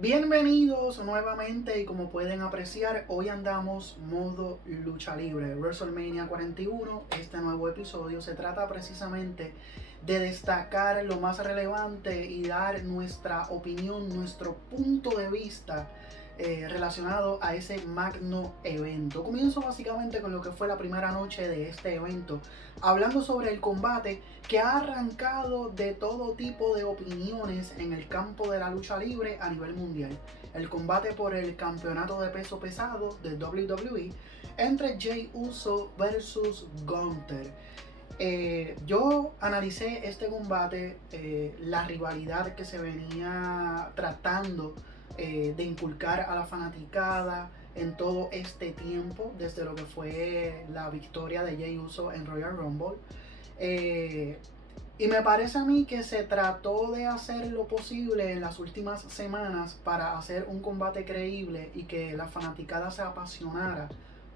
Bienvenidos nuevamente y como pueden apreciar, hoy andamos modo lucha libre. WrestleMania 41, este nuevo episodio se trata precisamente de destacar lo más relevante y dar nuestra opinión, nuestro punto de vista relacionado a ese magno evento. Comienzo básicamente con lo que fue la primera noche de este evento, hablando sobre el combate que ha arrancado de todo tipo de opiniones en el campo de la lucha libre a nivel mundial. El combate por el campeonato de peso pesado de WWE entre Jey Uso versus Gunther. Yo analicé este combate, la rivalidad que se venía tratando de inculcar a la fanaticada en todo este tiempo, desde lo que fue la victoria de Jey Uso en Royal Rumble. Eh, y me parece a mí que se trató de hacer lo posible en las últimas semanas para hacer un combate creíble y que la fanaticada se apasionara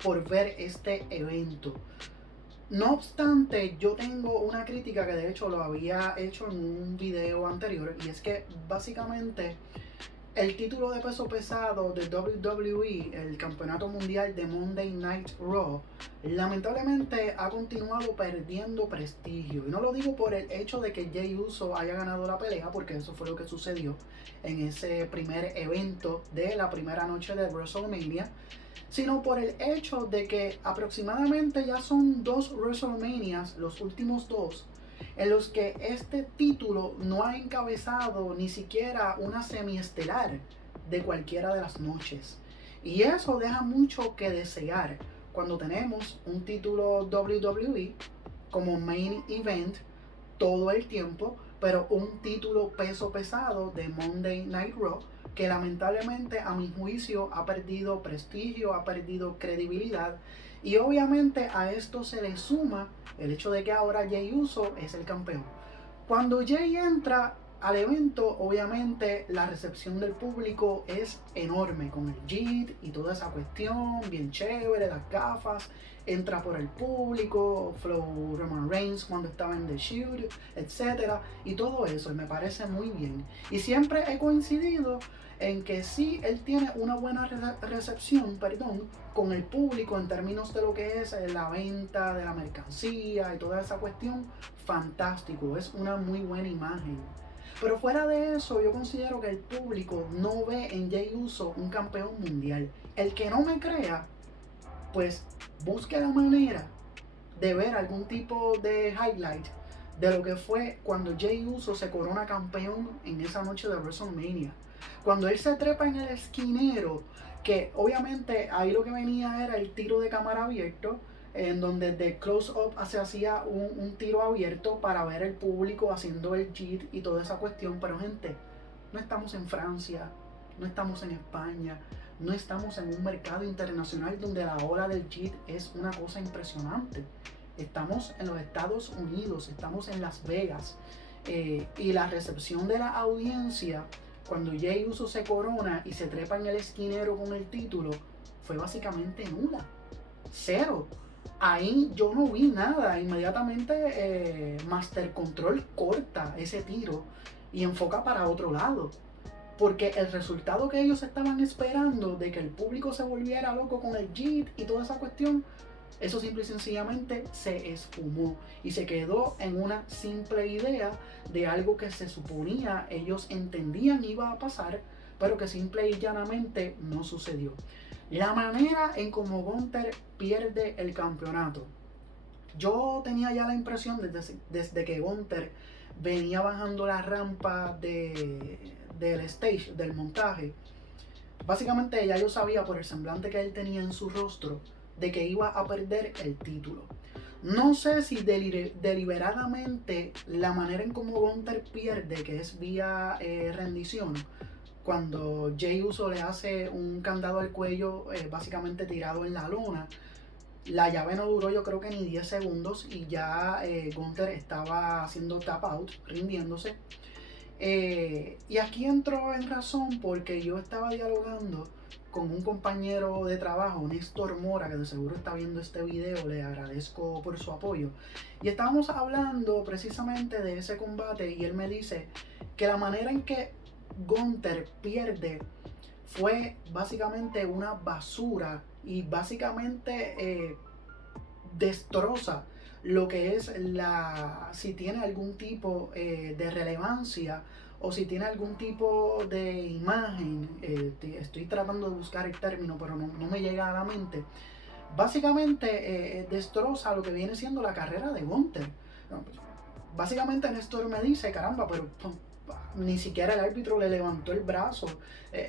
por ver este evento. No obstante, yo tengo una crítica que de hecho lo había hecho en un video anterior, y es que básicamente el título de peso pesado de WWE, el campeonato mundial de Monday Night Raw, lamentablemente ha continuado perdiendo prestigio. Y no lo digo por el hecho de que Jey Uso haya ganado la pelea, porque eso fue lo que sucedió en ese primer evento de la primera noche de WrestleMania, sino por el hecho de que aproximadamente ya son dos WrestleManias, los últimos dos, en los que este título no ha encabezado ni siquiera una semiestelar de cualquiera de las noches. Y eso deja mucho que desear cuando tenemos un título WWE como main event todo el tiempo, pero un título peso pesado de Monday Night Raw que lamentablemente a mi juicio ha perdido prestigio, ha perdido credibilidad, y obviamente a esto se le suma el hecho de que ahora Jey Uso es el campeón. Cuando Jey entra al evento, obviamente la recepción del público es enorme, con el JIT y toda esa cuestión, bien chévere, las gafas, entra por el público, Flow Roman Reigns cuando estaba en The Shield, etcétera, y todo eso, y me parece muy bien. Y siempre he coincidido en que sí, él tiene una buena recepción, con el público en términos de lo que es la venta de la mercancía y toda esa cuestión, fantástico, es una muy buena imagen. Pero fuera de eso, yo considero que el público no ve en Jey Uso un campeón mundial. El que no me crea, pues busque la manera de ver algún tipo de highlight de lo que fue cuando Jey Uso se corona campeón en esa noche de WrestleMania. Cuando él se trepa en el esquinero, que obviamente ahí lo que venía era el tiro de cámara abierto, en donde de close-up se hacía un tiro abierto para ver el público haciendo el JIT y toda esa cuestión. Pero gente, no estamos en Francia, no estamos en España, no estamos en un mercado internacional donde la ola del JIT es una cosa impresionante. Estamos en los Estados Unidos, estamos en Las Vegas, y la recepción de la audiencia cuando Jey Uso se corona y se trepa en el esquinero con el título fue básicamente nula, cero. Ahí yo no vi nada. Inmediatamente Master Control corta ese tiro y enfoca para otro lado, porque el resultado que ellos estaban esperando de que el público se volviera loco con el JIT y toda esa cuestión, eso simple y sencillamente se esfumó y se quedó en una simple idea de algo que se suponía ellos entendían iba a pasar, pero que simple y llanamente no sucedió. La manera en cómo Gunther pierde el campeonato. Yo tenía ya la impresión desde que Gunther venía bajando la rampa del stage, del montaje. Básicamente ya yo sabía por el semblante que él tenía en su rostro de que iba a perder el título. No sé si deliberadamente la manera en cómo Gunther pierde, que es vía rendición, cuando Jey Uso le hace un candado al cuello, básicamente tirado en la lona. La llave no duró yo creo que ni 10 segundos y ya Gunther estaba haciendo tap out, rindiéndose. Y aquí entró en razón porque yo estaba dialogando con un compañero de trabajo, Néstor Mora, que de seguro está viendo este video, le agradezco por su apoyo. Y estábamos hablando precisamente de ese combate y él me dice que la manera en que Gunther pierde fue básicamente una basura y básicamente destroza lo que es si tiene algún tipo de relevancia o si tiene algún tipo de imagen, estoy tratando de buscar el término pero no me llega a la mente. Básicamente destroza lo que viene siendo la carrera de Gunther. No, pues, básicamente Néstor me dice, caramba, pero ni siquiera el árbitro le levantó el brazo.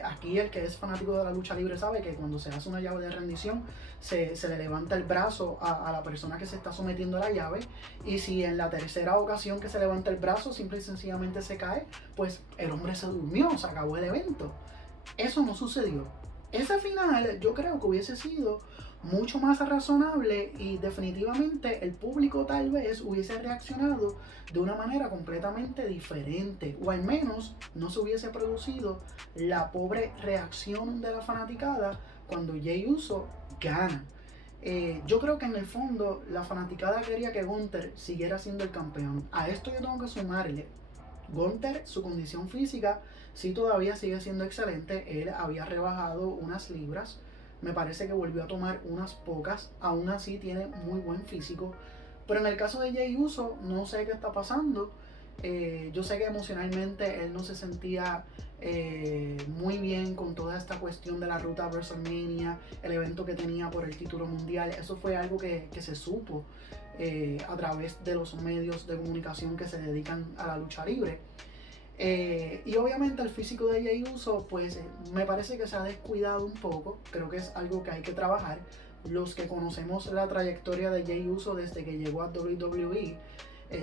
Aquí el que es fanático de la lucha libre sabe que cuando se hace una llave de rendición se le levanta el brazo a la persona que se está sometiendo a la llave, y si en la tercera ocasión que se levanta el brazo simple y sencillamente se cae, pues el hombre se durmió, se acabó el evento. Eso no sucedió. Ese final yo creo que hubiese sido mucho más razonable y definitivamente el público tal vez hubiese reaccionado de una manera completamente diferente, o al menos no se hubiese producido la pobre reacción de la fanaticada cuando Jey Uso gana. Yo creo que en el fondo la fanaticada quería que Gunther siguiera siendo el campeón. A esto yo tengo que sumarle, Gunther, su condición física sí todavía sigue siendo excelente. Él había rebajado unas libras, me parece que volvió a tomar unas pocas, aún así tiene muy buen físico. Pero en el caso de Jey Uso, no sé qué está pasando. Yo sé que emocionalmente él no se sentía muy bien con toda esta cuestión de la ruta a WrestleMania, el evento que tenía por el título mundial. Eso fue algo que se supo a través de los medios de comunicación que se dedican a la lucha libre. Y obviamente el físico de Jey Uso, pues me parece que se ha descuidado un poco. Creo que es algo que hay que trabajar. Los que conocemos la trayectoria de Jey Uso desde que llegó a WWE,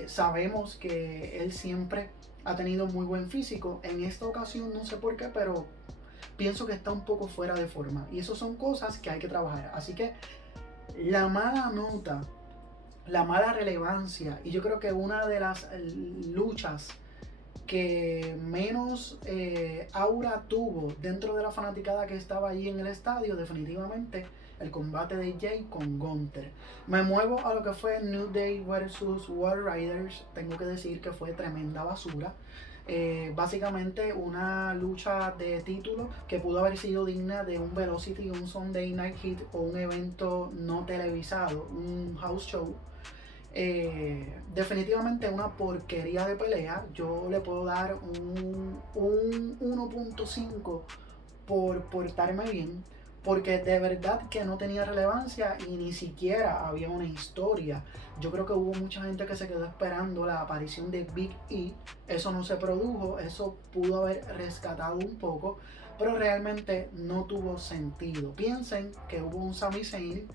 sabemos que él siempre ha tenido muy buen físico. En esta ocasión no sé por qué, pero pienso que está un poco fuera de forma. Y eso son cosas que hay que trabajar. Así que la mala nota, la mala relevancia, y yo creo que una de las luchas que menos aura tuvo dentro de la fanaticada que estaba allí en el estadio, definitivamente el combate de Jey con Gunther. Me muevo a lo que fue New Day versus War Raiders. Tengo que decir que fue tremenda basura. Básicamente una lucha de título que pudo haber sido digna de un Velocity, un Sunday Night Heat o un evento no televisado, un house show. Definitivamente una porquería de pelea. Yo le puedo dar un 1.5 por portarme bien, porque de verdad que no tenía relevancia y ni siquiera había una historia. Yo creo que hubo mucha gente que se quedó esperando la aparición de Big E. Eso no se produjo, eso pudo haber rescatado un poco, pero realmente no tuvo sentido. Piensen que hubo un Sami Zayn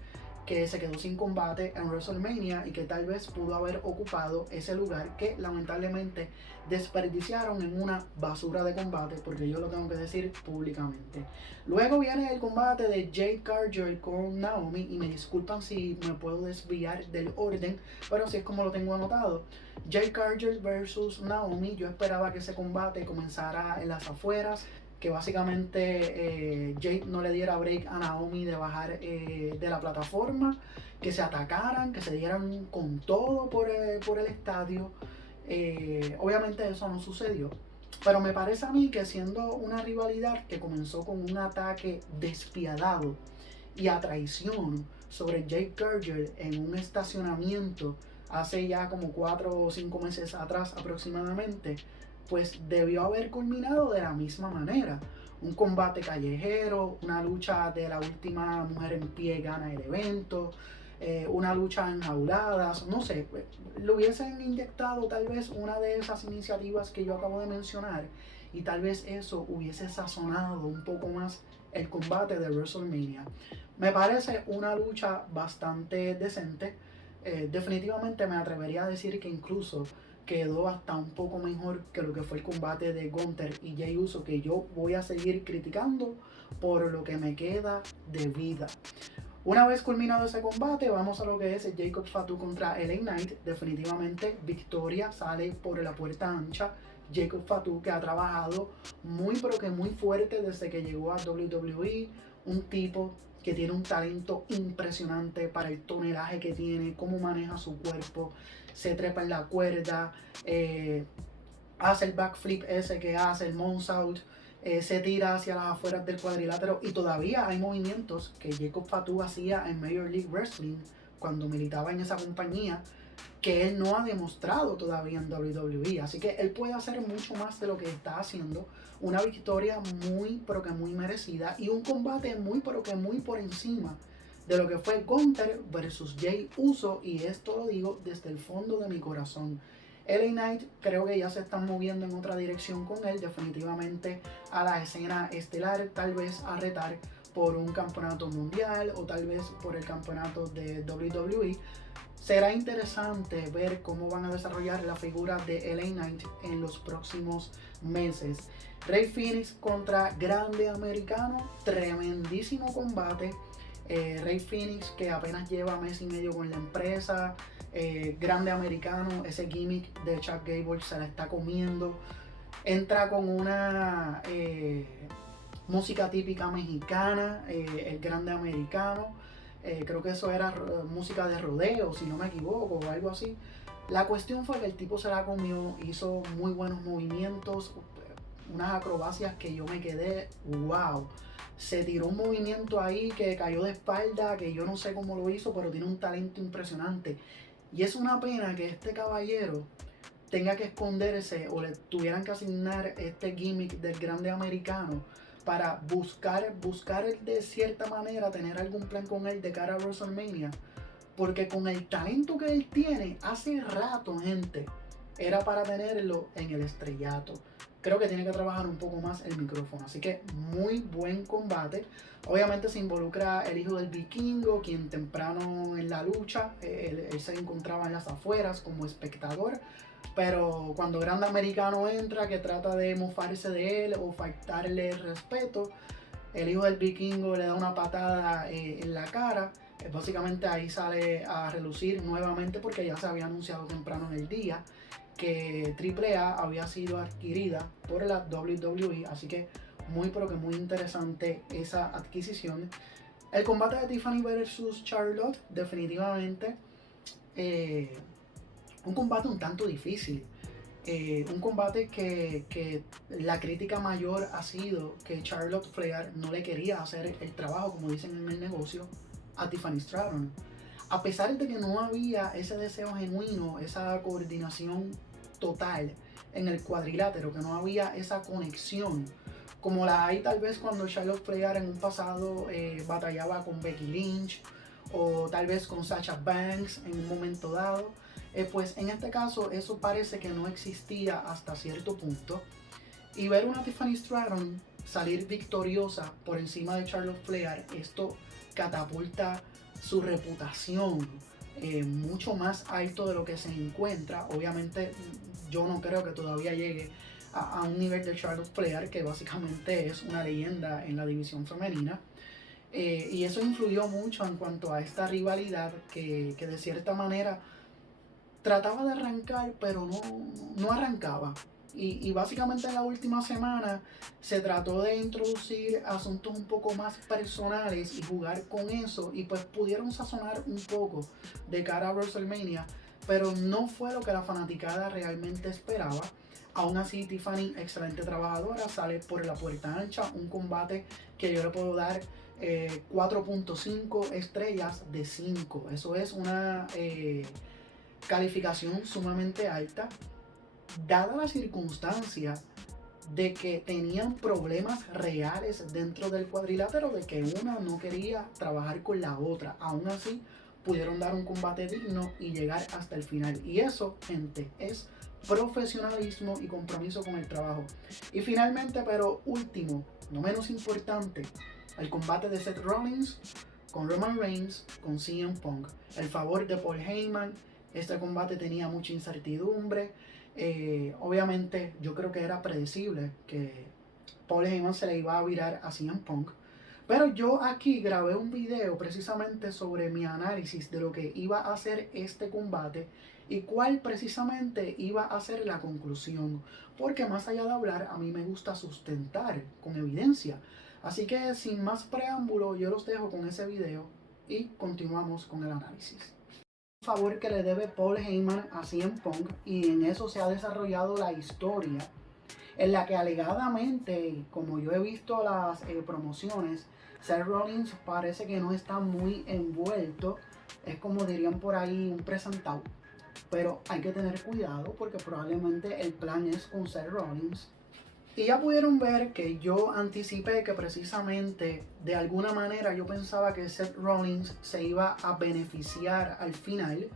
que se quedó sin combate en WrestleMania y que tal vez pudo haber ocupado ese lugar que lamentablemente desperdiciaron en una basura de combate, porque yo lo tengo que decir públicamente. Luego viene el combate de Jade Cargill con Naomi, y me disculpan si me puedo desviar del orden, pero así es como lo tengo anotado. Jade Cargill versus Naomi. Yo esperaba que ese combate comenzara en las afueras, que básicamente Jade no le diera break a Naomi de bajar de la plataforma, que se atacaran, que se dieran con todo por el estadio. Obviamente eso no sucedió, pero me parece a mí que siendo una rivalidad que comenzó con un ataque despiadado y a traición sobre Jade Cargill en un estacionamiento hace ya como 4 o 5 meses atrás aproximadamente, pues debió haber culminado de la misma manera. Un combate callejero, una lucha de la última mujer en pie gana el evento, una lucha enjauladas, no sé, le hubiesen inyectado tal vez una de esas iniciativas que yo acabo de mencionar, y tal vez eso hubiese sazonado un poco más el combate de WrestleMania. Me parece una lucha bastante decente. Definitivamente me atrevería a decir que incluso quedó hasta un poco mejor que lo que fue el combate de Gunther y Jey Uso, que yo voy a seguir criticando por lo que me queda de vida. Una vez culminado ese combate, vamos a lo que es Jacob Fatu contra LA Knight. Definitivamente victoria, sale por la puerta ancha Jacob Fatu, que ha trabajado muy pero que muy fuerte desde que llegó a WWE. Un tipo que tiene un talento impresionante para el tonelaje que tiene, cómo maneja su cuerpo, se trepa en la cuerda, hace el backflip ese que hace, el moonsault, se tira hacia las afueras del cuadrilátero, y todavía hay movimientos que Jacob Fatu hacía en Major League Wrestling cuando militaba en esa compañía, que él no ha demostrado todavía en WWE. Así que él puede hacer mucho más de lo que está haciendo. Una victoria muy, pero que muy merecida, y un combate muy, pero que muy por encima de lo que fue Gunther versus Jey Uso, y esto lo digo desde el fondo de mi corazón. LA Knight creo que ya se están moviendo en otra dirección con él, definitivamente a la escena estelar, tal vez a retar por un campeonato mundial o tal vez por el campeonato de WWE. Será interesante ver cómo van a desarrollar la figura de LA Knight en los próximos meses. Rey Fénix contra Grande Americano, tremendísimo combate. Rey Fénix, que apenas lleva mes y medio con la empresa. Grande Americano, ese gimmick de Chuck Gable se la está comiendo. Entra con una música típica mexicana, el Grande Americano. Creo que eso era música de rodeo, si no me equivoco, o algo así. La cuestión fue que el tipo se la comió, hizo muy buenos movimientos, unas acrobacias que yo me quedé, wow. Se tiró un movimiento ahí que cayó de espalda, que yo no sé cómo lo hizo, pero tiene un talento impresionante. Y es una pena que este caballero tenga que esconderse, o le tuvieran que asignar este gimmick del Grande Americano para buscar de cierta manera tener algún plan con él de cara a WrestleMania, porque con el talento que él tiene hace rato, gente, era para tenerlo en el estrellato. Creo que tiene que trabajar un poco más el micrófono. Así que muy buen combate. Obviamente se involucra el hijo del vikingo, quien temprano en la lucha, él se encontraba en las afueras como espectador. Pero cuando Grande Americano entra, que trata de mofarse de él o faltarle el respeto, el hijo del vikingo le da una patada en la cara. Básicamente ahí sale a relucir nuevamente, porque ya se había anunciado temprano en el día que AAA había sido adquirida por la WWE. Así que muy, pero que muy interesante esa adquisición. El combate de Tiffany versus Charlotte, definitivamente un combate un tanto difícil. Un combate que la crítica mayor ha sido que Charlotte Flair no le quería hacer el trabajo, como dicen en el negocio, a Tiffany Stratton. A pesar de que no había ese deseo genuino, esa coordinación total en el cuadrilátero, que no había esa conexión, como la hay tal vez cuando Charlotte Flair en un pasado batallaba con Becky Lynch, o tal vez con Sasha Banks en un momento dado. Pues en este caso eso parece que no existía hasta cierto punto. Y ver una Tiffany Stratton salir victoriosa por encima de Charlotte Flair, esto catapulta su reputación mucho más alto de lo que se encuentra. Obviamente yo no creo que todavía llegue a un nivel de Charlotte Flair, que básicamente es una leyenda en la división femenina. Y eso influyó mucho en cuanto a esta rivalidad que de cierta manera trataba de arrancar, pero no arrancaba. Y básicamente en la última semana se trató de introducir asuntos un poco más personales y jugar con eso, y pues pudieron sazonar un poco de cara a WrestleMania, pero no fue lo que la fanaticada realmente esperaba. Aún así, Tiffany, excelente trabajadora, sale por la puerta ancha, un combate que yo le puedo dar 4.5 estrellas de 5. Eso es una calificación sumamente alta, dada la circunstancia de que tenían problemas reales dentro del cuadrilátero, de que una no quería trabajar con la otra. Aún así pudieron dar un combate digno y llegar hasta el final, y eso, gente, es profesionalismo y compromiso con el trabajo. Y finalmente, pero último, no menos importante, el combate de Seth Rollins con Roman Reigns con CM Punk. El favor de Paul Heyman. Este combate tenía mucha incertidumbre. Obviamente yo creo que era predecible que Paul Heyman se le iba a virar a CM Punk. Pero yo aquí grabé un video precisamente sobre mi análisis de lo que iba a ser este combate y cuál precisamente iba a ser la conclusión. Porque más allá de hablar, a mí me gusta sustentar con evidencia. Así que sin más preámbulo, yo los dejo con ese video y continuamos con el análisis. favor que le debe Paul Heyman a CM Punk, y en eso se ha desarrollado la historia, en la que alegadamente, como yo he visto las promociones, Seth Rollins parece que no está muy envuelto, es como dirían por ahí un presentado, pero hay que tener cuidado porque probablemente el plan es con Seth Rollins. Y ya pudieron ver que yo anticipé que precisamente de alguna manera yo pensaba que Seth Rollins se iba a beneficiar al final,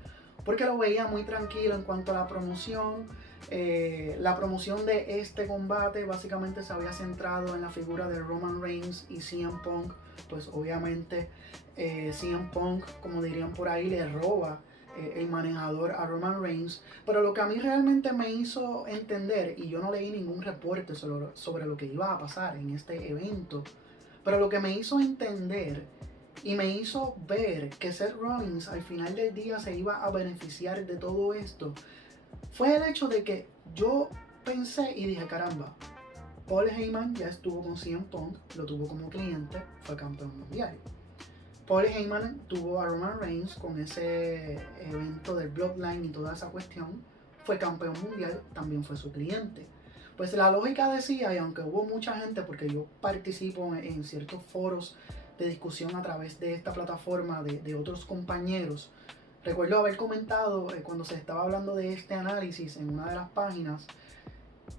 porque lo veía muy tranquilo en cuanto a la promoción. La promoción de este combate básicamente se había centrado en la figura de Roman Reigns y CM Punk. Pues obviamente CM Punk, como dirían por ahí, le roba el manejador a Roman Reigns. Pero lo que a mí realmente me hizo entender, y yo no leí ningún reporte sobre lo que iba a pasar en este evento, pero lo que me hizo entender y me hizo ver que Seth Rollins al final del día se iba a beneficiar de todo esto, fue el hecho de que yo pensé y dije, caramba, Paul Heyman ya estuvo con CM Punk, lo tuvo como cliente, fue campeón mundial. Paul Heyman tuvo a Roman Reigns con ese evento del Bloodline y toda esa cuestión, fue campeón mundial, también fue su cliente. Pues la lógica decía, y aunque hubo mucha gente, porque yo participo en ciertos foros de discusión a través de esta plataforma de otros compañeros, recuerdo haber comentado cuando se estaba hablando de este análisis en una de las páginas,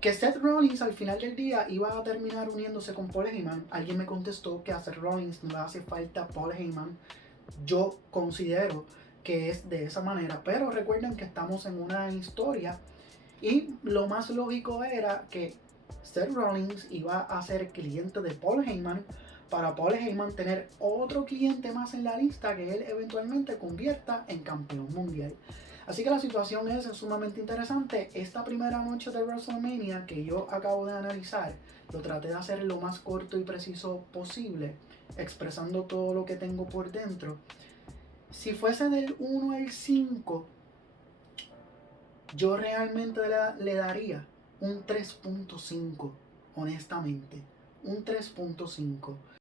que Seth Rollins al final del día iba a terminar uniéndose con Paul Heyman. Alguien me contestó que a Seth Rollins no le hace falta Paul Heyman. Yo considero que es de esa manera, pero recuerden que estamos en una historia y lo más lógico era que Seth Rollins iba a ser cliente de Paul Heyman, para Paul Heyman tener otro cliente más en la lista que él eventualmente convierta en campeón mundial. Así que la situación es sumamente interesante. Esta primera noche de WrestleMania que yo acabo de analizar, lo traté de hacer lo más corto y preciso posible, expresando todo lo que tengo por dentro. Si fuese del 1 al 5, yo realmente le daría un 3.5, honestamente. Un 3.5.